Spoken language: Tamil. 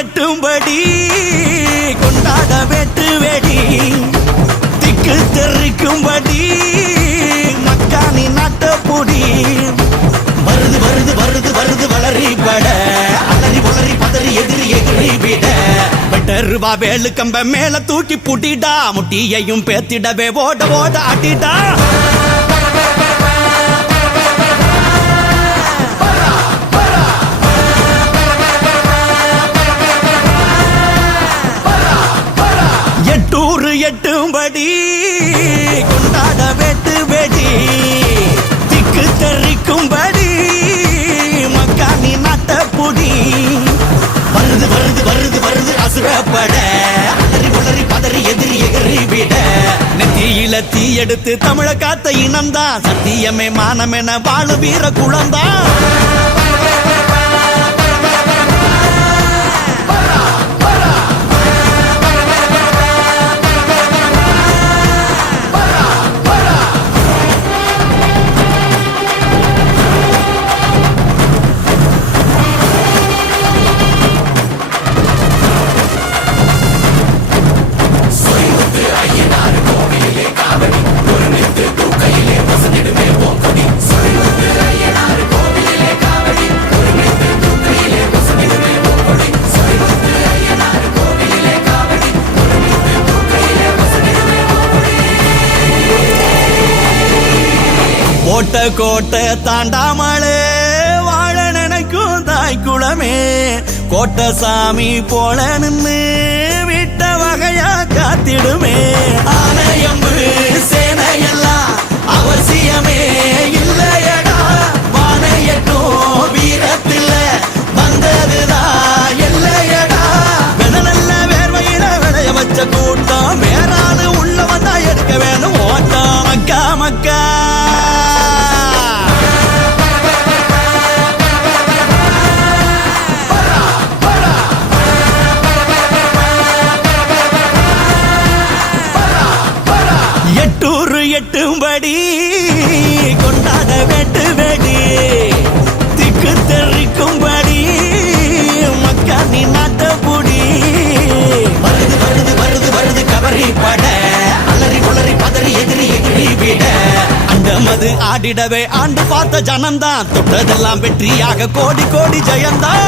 எட்டும்படி கொண்டாட வெட்டு வெடி திக்கு தெரிக்கும்படி மக்கானி நாட்டப்பொடி வருது வருது வருது வருது வளரி பட அலறி வளரி பதறி எதிரி எதிரி விட வெட்டருவா வேலு கம்ப மேல தூக்கி புட்டிடா முட்டியையும் பேத்திடவே ஓட ஓட அட்டிடா எட்டூர் எட்டும்படி கொண்டாட வெட்டு வெடி திக்கு தெரிக்கும்படி மக்கானி நாட்டப்பொடி வருது வருது வருது வருது அசுரப்பட அலறி உளறி பதறி எதிரி எதிரி விட நெத்தியில தீ எடுத்து தமிழ காத்த இனம்தான் சத்தியமே மானமென வாழு வீர குளம்தான் கோட்டை கோட்டை தாண்டாமலே வாழ நினைக்கும் தாய் குளமே கோட்டை சாமி போல நின்று விட்ட வகையா காத்திடுமே ஆலயம்பு சேனையெல்லாம் அவசியமே இல்லையடா வானையட்டும் வீரத்தில் வந்ததுதான் இல்லையடா வெத நல்ல வேர்வையில விளைய வச்ச கூட்டம் வேறாது உள்ள வந்தா எடுக்க வேணும் ஓட்டம் மக்கா மக்கா எட்டூர் எட்டும்படி கொண்டாட வெட்டு வெடி திக்கு தெரிக்கும்படி மக்கானி நாட்டப்பொடி வருது வருது வருது வருது கவரி பட அலறி உளறி பதறி எதிரி எதிரி விட அண்டமது ஆடிடவே ஆண்டு பார்த்த ஜனம்தான் தொட்டதெல்லாம் வெற்றியாக கோடி கோடி ஜெயந்தான்